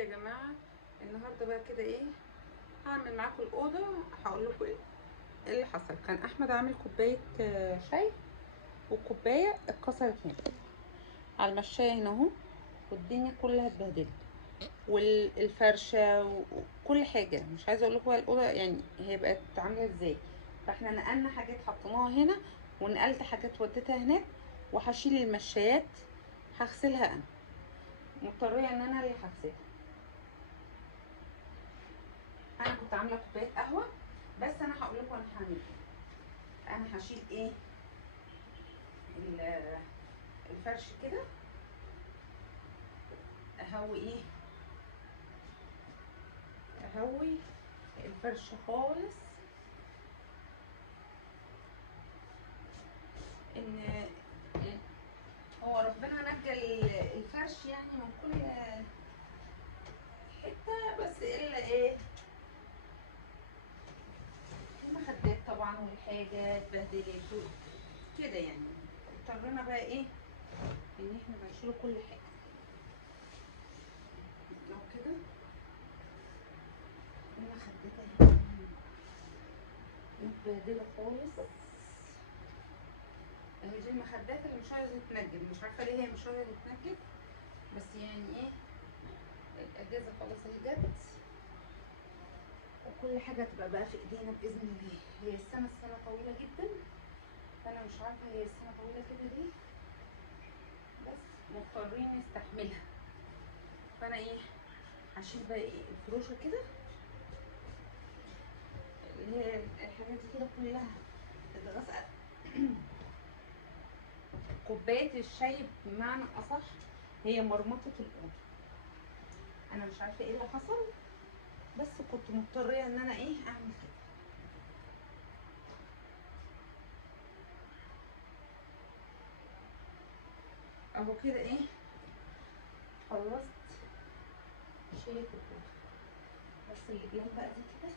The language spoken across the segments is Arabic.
يا جماعه. النهارده بقى كده ايه، هعمل معاكم الاوضه. هقول لكم ايه اللي حصل. كان احمد عامل كوبايه شاي، والكوبايه اتكسرت هنا على المشايه هنا اهو، والدنيا كلها اتبهدلت، والفرشه وكل حاجه. مش عايزه اقول لكم الاوضه يعني هي بقت عامله ازاي. فاحنا نقلنا حاجات حطيناها هنا، ونقلت حاجات وديتها هناك، وهشيل المشايات هغسلها انا، مضطريه ان انا اللي هغسلها. انا كنت عامله كوبايه قهوه، بس انا هقول لكم انا هعمل ايه. انا هشيل ايه الفرش كده، اهوي الفرش خالص. ان هو ربنا نجى الفرش يعني من كل حته، بس الا ايه، المخدات طبعا والحاجه اتبهدلت كده يعني. اضطرينا بقى ايه ان احنا بنشيل كل حاجه لو كده. المخدات اهي متبهدله خالص اهي. دي المخدات اللي مش عايزه تتنجد، مش عارفه ليه هي مش عايزه تتنجد، بس يعني ايه، الاجازه خلاص اهي جت، وكل حاجه تبقى بقى في ايدينا باذن الله. هي السنه طويله جدا، فانا مش عارفه هي السنه طويله كده ليه، بس مضطرين نستحملها. فانا ايه، هشيل بقى ايه الفروشه كده، اللي هي الحاجات دي كده كلها تتغسل. كوبايه الشاي بمعنى اصح هي مرمطه الاوضه. انا مش عارفه ايه اللي حصل، بس كنت مضطريه ان انا ايه اعمل كده. اهو كده ايه، خلصت شيلت الاوضه، بس اللجان بقى دي كده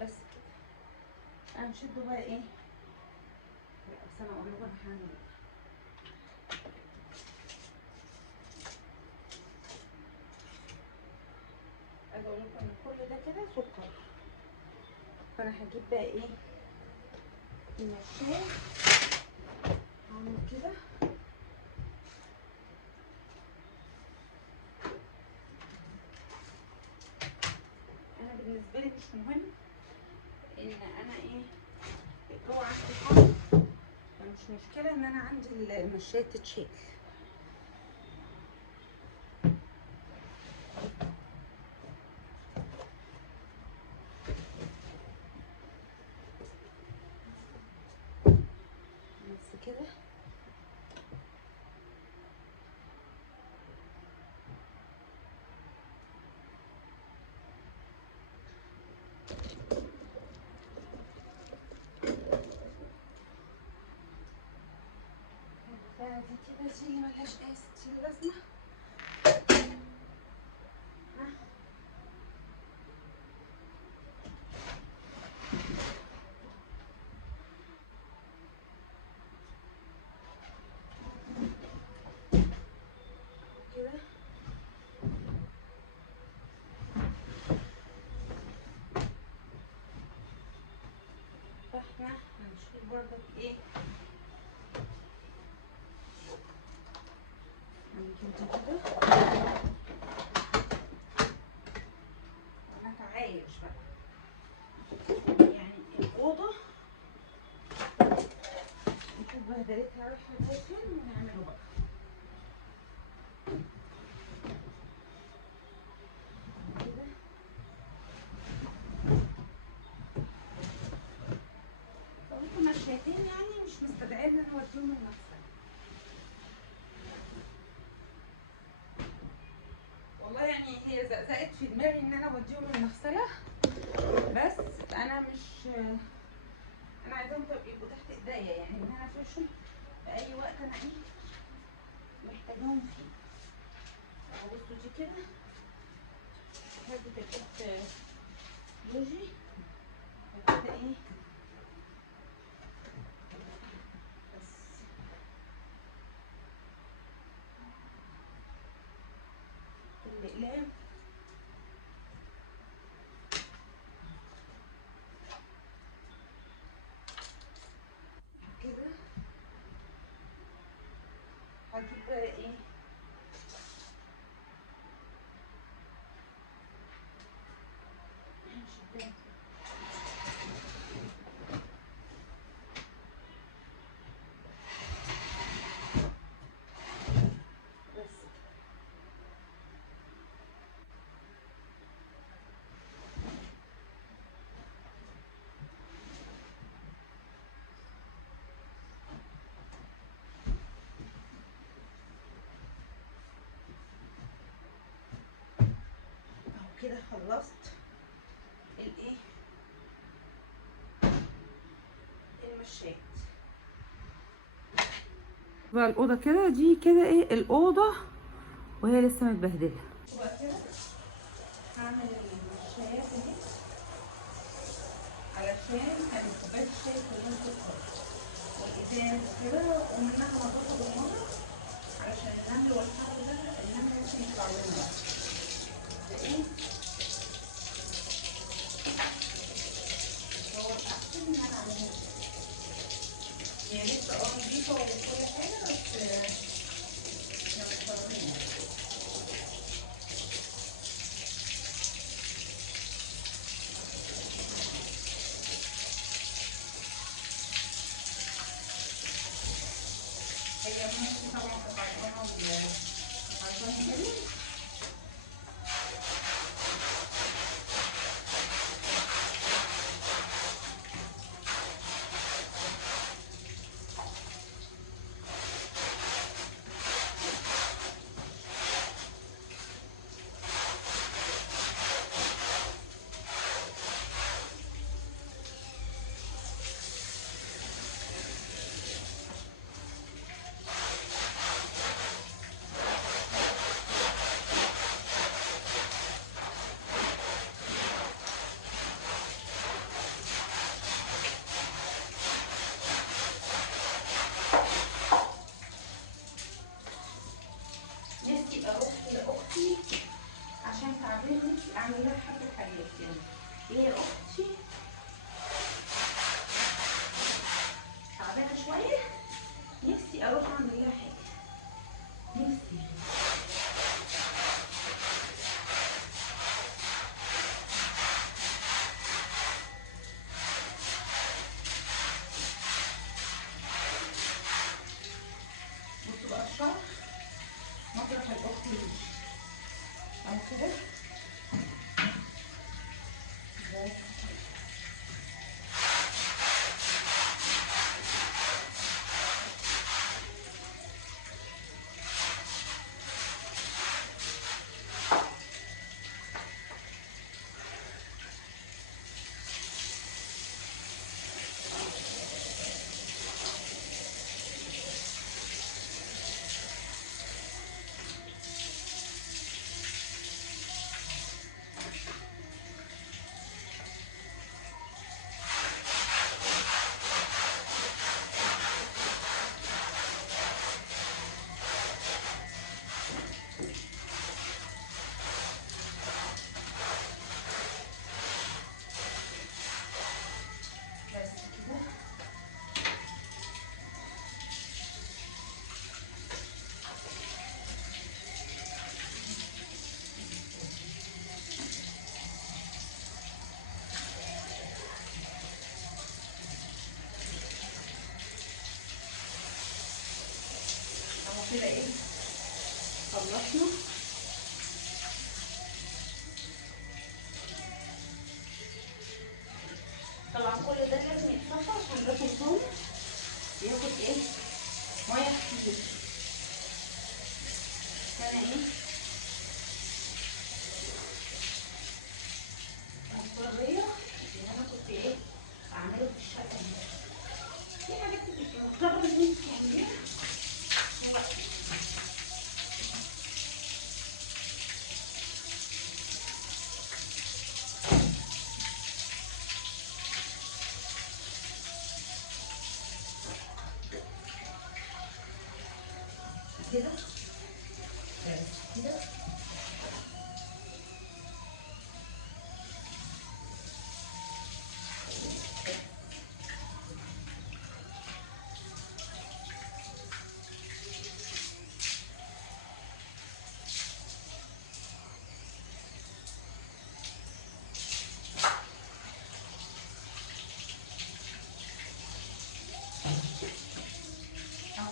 بس كده. انا هشده بقى ايه، لا بس انا اقول لكم انا هعمل ايه. عايزه اقول لكم ان كل ده كده سكر. فانا هجيب بقى ايه المشاية، هعمل كده. انا بالنسبه لي مش مهم ان انا ايه جوه عندي حر، فمش مشكله ان انا عندي المشاية تتشال. بس كده دي كده، دي اللي ملهاش اي ستين لازمه. كده فاحنا هنشيل برضك ايه، هنجيب دي كده ونتعايش بقى. يعني الاوضه نشوف بهدلتها رايحه لغايه فين ونعمله بقى كده. فقلت مشيتين يعني مش مستدعيه ان انا اوديهم المغسله. والله يعني هي زقزقت في دماغي ان انا اوديهم المغسله، بس انا مش، انا عايزاهم يبقوا تحت ايديا، يعني ان انا افرشهم في اي وقت انا ايه احطهم فيه. بصوا دي كده هدت القط لوجي كده ايه بس. الاقلام كده هجيب بقى ايه كده خلصت الايه المشات بقى. الاوضه كده دي كده ايه الاوضه وهي لسه متبهدله. وبقى كده هعمل المشايات اهي علشان كانت كوبايه الشاي كلها تخرج والازاز وكده، ومنها نضافه بالمره علشان النمل والحر ده النمل ممكن يطلع لنا ايه. هو الاحسن ان انا اعملها هي لسه نضيفه وكل حاجه بس احنا مضطرين. هي ممكن طبعا تقطعها وتقطعها حلو. نفسي اروح لاختي عشان تعملني اعمل لها حبه حاجات يعني. هي اختي تعبانه شويه، نفسي اروح اعمل لها حاجه. نفسي بصوا بقى الشرح مطرح الاخت دي اهو كده بس. اهو كده ايه خلصنا. طبعا كل ده لازم يتصفى عشان ده صوصون بياخد ايه ميه كتير. فانا ايه مضطريه ان انا كنت ايه اعمله في الشقه دي. في حاجات بتبقي مضطره ان انت تعمليها دلوقتي. كده كده.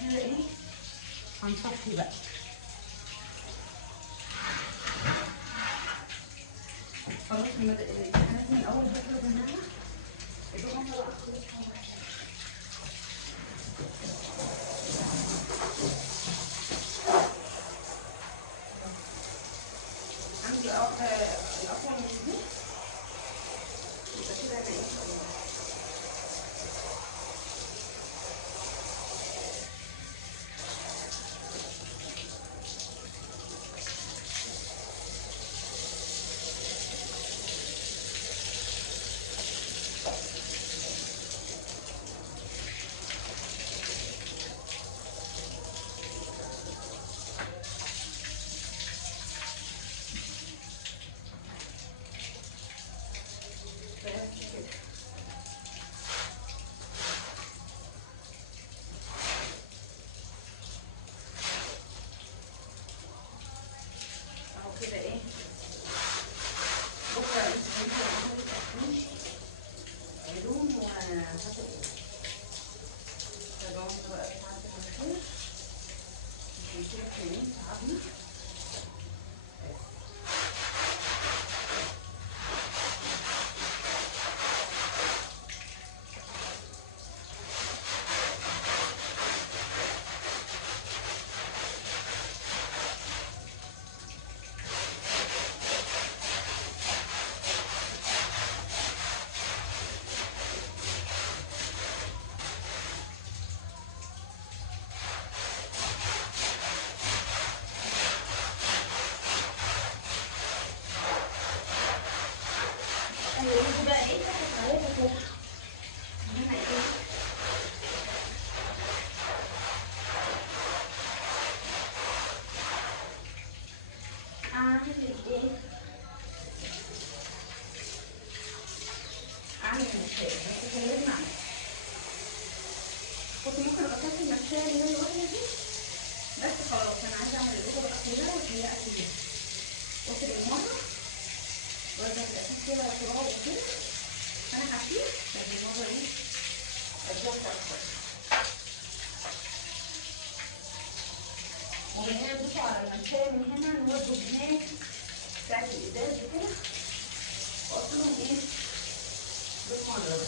كده ايه هنصفي بقى. خلاص الامتحانات من اول بكره منها الدكتور بقى عندي الاطول من دي يبقى كده انا ايه كده ايه بكره انت هدوم وهتبقى تمام بقى تعدي على خير. مش كده كمان تعبنا. ايوه بقى ايه تاخد عليها كده هنا ايه اعمل ايه اعمل المشاية بس كان لازم اعمل. كنت ممكن اغطي المشاية اللي هي الواحدة دي بس خلاص انا عايزه اعمل الاوضه بقى كلها وهي اكلها واخد المره وارجع في الاساس كده تراب وكده. انا هشيل لكن المره ايه اديها اكتر. ومن هنا تدوسوا على المنشايه من هنا نودوا هناك بتاعت الازاز كده واحط لهم ايه بالمره بقى.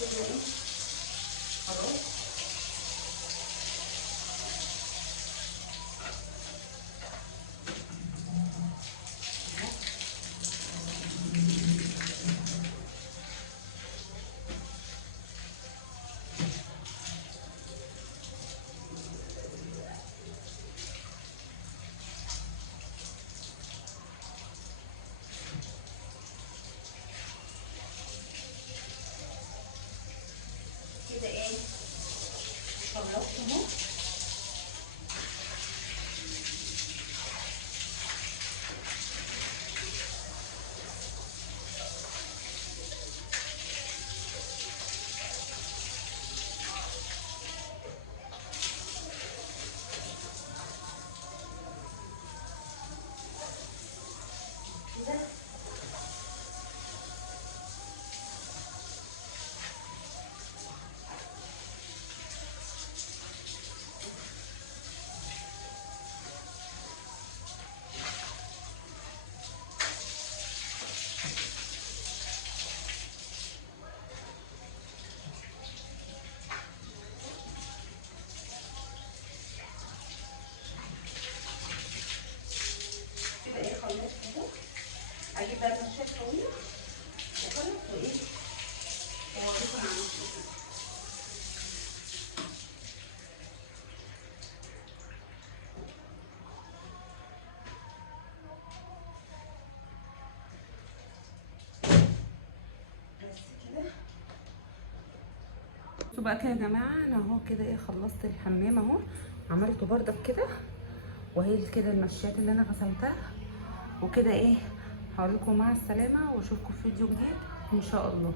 كده ايه خلاص. كده ايه خلصت اهو. كده كده ايه خلصت اهو. اجيب بقى المنشاه الطويله واخلص وايه بصوا بقى كده يا جماعه، انا اهو كده ايه خلصت الحمام اهو، عملته بردك كده، وهي كده المشات اللي انا غسلتها وكده ايه. هقول لكم مع السلامه واشوفكم في فيديو جديد ان شاء الله.